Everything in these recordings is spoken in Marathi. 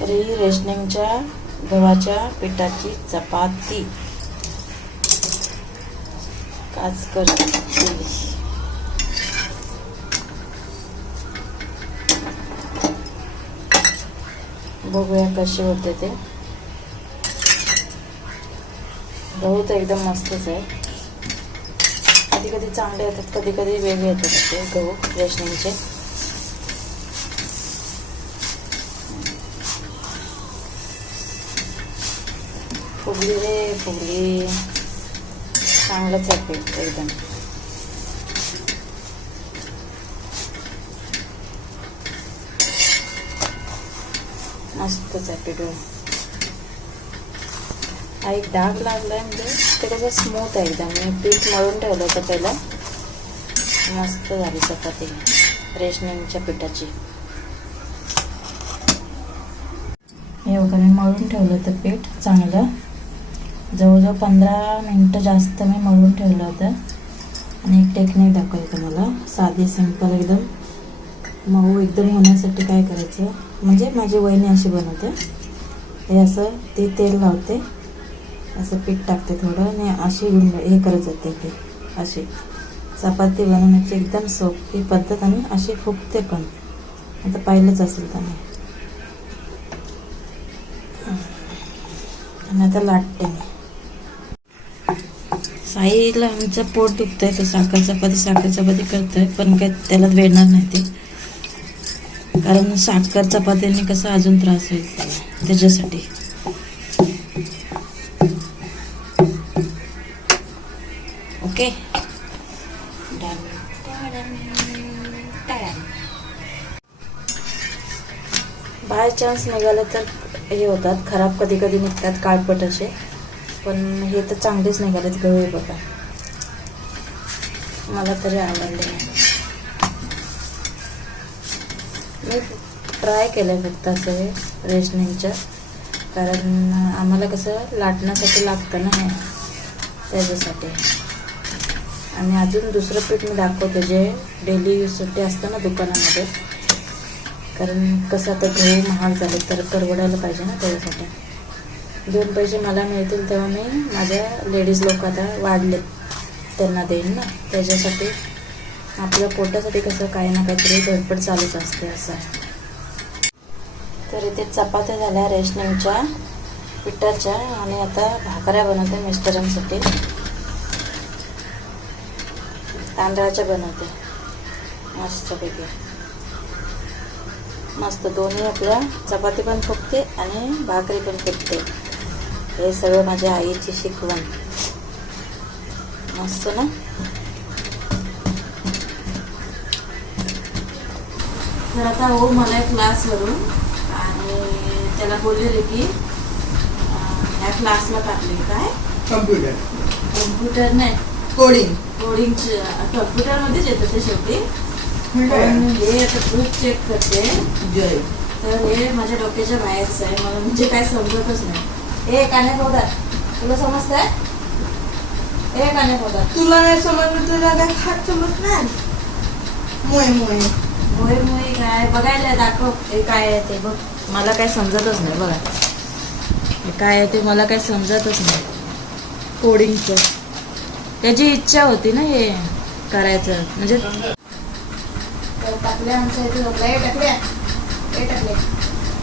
री रेशनिंगच्या गव्हाच्या पिठाची चपाती. काचकर बघूया कसे होते ते. गहू तर एकदम मस्तच आहे. कधी कधी चांगले येतात कधी कधी वेगळे येतात ते गहू रेशनिंगचे. फुगली रे फुगली चांगलंच आहे पीठ एकदम. मस्तच आहे पीठ हा एक डाग लागलाय म्हणजे ते कसं स्मूथ आहे एकदम. मी पीठ मळून ठेवलं होतं पहिलं. मस्त झाली चपाती. रेशनिंगच्या पिठाची. हे मी मळून ठेवलं होतं पीठ चांगलं. जवळजवळ पंधरा मिनटं जास्त मी मळून ठेवलं होतं. आणि एक टेक्निक दाखवली तुम्हाला. साधी सिंपल एकदम. मऊ एकदम होण्यासाठी काय करायचं? म्हणजे माझी वहिनी अशी बनवते. हे असं ते तेल लावते. असं पीठ टाकते थोडं आणि अशी गुंड हे करत जाते ते. अशी. चपाती बनवण्याची एकदम सोपी पद्धत आणि अशी फुगते पण. आता पाहिलंच असेल त्याने. आणि आता लाटते मी. साईला आमचं पोट दुखत आहे तर साखर चपाती साखर चपाती करतोय पण काय त्याला वेळणार नाही ते. कारण साखर चपातीने कसा अजून त्रास होईल त्याला त्याच्यासाठी. ओके? बाय चान्स निघाले तर हे होतात खराब कधी कधी निघतात काळपट असे. पण हे तर चांगलेच निघालेत गहू बघा. मला तरी आवडले मी ट्राय केलं फक्त असं हे रेशनिंगच्या कारण आम्हाला कसं लाटण्यासाठी लागतं ना हे त्याच्यासाठी. आणि अजून दुसरं पीठ मी दाखवते जे डेली यूजसाठी असतं ना दुकानामध्ये. कारण कसं आता गहू महाग झाले तर परवडायला पाहिजे ना त्याच्यासाठी. दोन पैसे मला मिळतील तेव्हा मी माझ्या लेडीज लोक आता वाढले त्यांना देईन ना. त्याच्यासाठी आपल्या पोटासाठी कसं काही ना काहीतरी धडपड चालूच असते असं तर इथे चपात्या झाल्या रेशनिंगच्या पिठाच्या आणि आता भाकऱ्या बनवते मिस्टरांसाठी. तांदळाच्या बनवते. मस्तपैकी. मस्त दोन्ही आपल्या चपाती पण फुगते आणि भाकरी पण फुगते. हे सगळं माझ्या आईची शिकवण. मस्त ना? तर आता हो मला क्लासवरून आणि त्याला बोललेले की ह्या क्लासला टाकले काय? कम्प्युटर कम्प्युटर नाही. कोडिंग कोडिंग कम्प्युटर मध्येच येतं ते शेवटी. पण हे आता बुक चेक करते. तर हे माझ्या डोक्याच्या बाहेरच आहे मला म्हणजे काय समजतच नाही. हे तुला समजतंय? हे तुला नाही समजलं तुला काय खात समज नाही मोय मोय. मोय मोय काय? बघायला दाखव. हे काय आहे ते बघ. मला काय समजतच नाही बघा. हे काय आहे ते मला काय समजतच नाही. कोडिंगचं. त्याची इच्छा होती ना हे करायचं. म्हणजे टाकल्या आमच्या इथे. लोकं, हे टाकल्या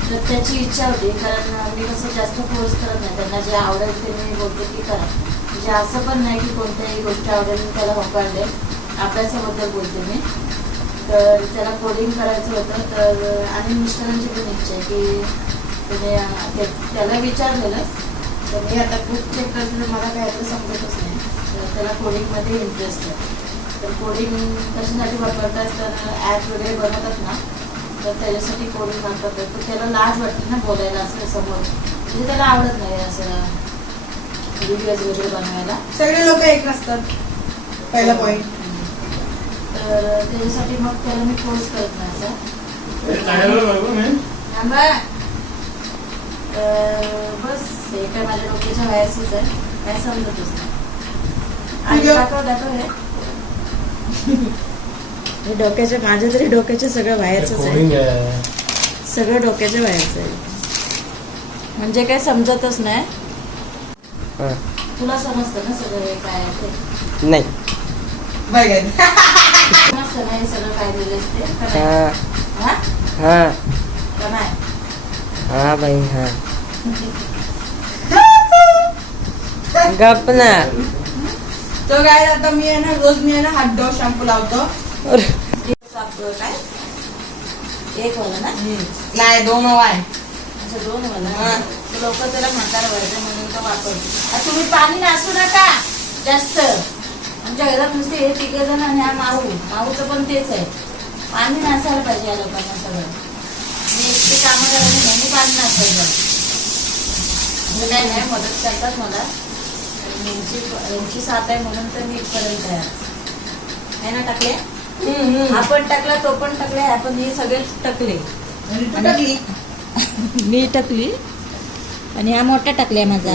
तर त्याची इच्छा होती कारण मी कसं जास्त फोर्स करत नाही. त्यांना जे आवडेल ते मी बोलते की करा. म्हणजे असं पण नाही की कोणत्याही गोष्टी आवडेल मी त्याला होकारले. अभ्यासाबद्दल बोलते मी. तर त्याला कोडिंग करायचं होतं. तर आणि मिस्टरांची पण इच्छा आहे की त्याने त्याला विचारलेलं. तर मी आता बुक चेक करतो तर मला काय आता समजतच नाही. तर त्याला कोडिंगमध्ये इंटरेस्ट आहे. तर कोडिंग कशासाठी वापरतात? तर ॲप वगैरे बनवतात ना. तर त्याच्यासाठी कोडिंग वापरतात तर त्याला लाज वाटते ना बोलायला असं समोर. म्हणजे त्याला आवडत नाही असं व्हिडिओज वगैरे बनवायला. सगळे लोक एक नसतात पहिला पॉइंट तर त्याच्यासाठी मग त्याला मी फोर्स करत नाही असं. बस हे काय माझ्या डोक्याच्या बाहेरच आहे. काय समजतच नाही. आणि तुझ्या- दाखव दाखव हे. डोक्याच्या माझ्या तरी डोक्याच्या सगळं बाहेरच आहे. सगळं डोक्याच्या बाहेरचं आहे. म्हणजे काही समजतच नाही. हा. तुला समजतं ना सगळं हे काय आहे नाही. समजतं हे सगळं काय दिलं ते? हा. हा? हा. हा बाई हा. गप ना. तो काय आता मी आहे ना रोज मी आहे ना हात धुवून शॅम्पू लावतो. काय? एक वाला ना नाही दोन आहे. अच्छा दोन वाला. लोक त्याला म्हातार व्हायचं म्हणून तो वापरतो. तुम्ही पाणी नासू नका जास्त. आमच्या घरात नुसते हे तिघे जण आणि हा माऊ. माऊचं पण तेच आहे. पाणी नासायला पाहिजे या लोकांना सगळं. मी एकटी कामं करायची नाही मी पाणी नासायचं म्हणजे नाही नाही मदत करतात मला. यांची यांची साथ आहे म्हणून तर मी इथपर्यंत आहे. आहे ना टाकले? हा पण टाकला तो पण टाकला आपण हे सगळेच टाकले. आणि तू टाकली? मी टाकली. आणि हा मोठा टाकलाय माझा.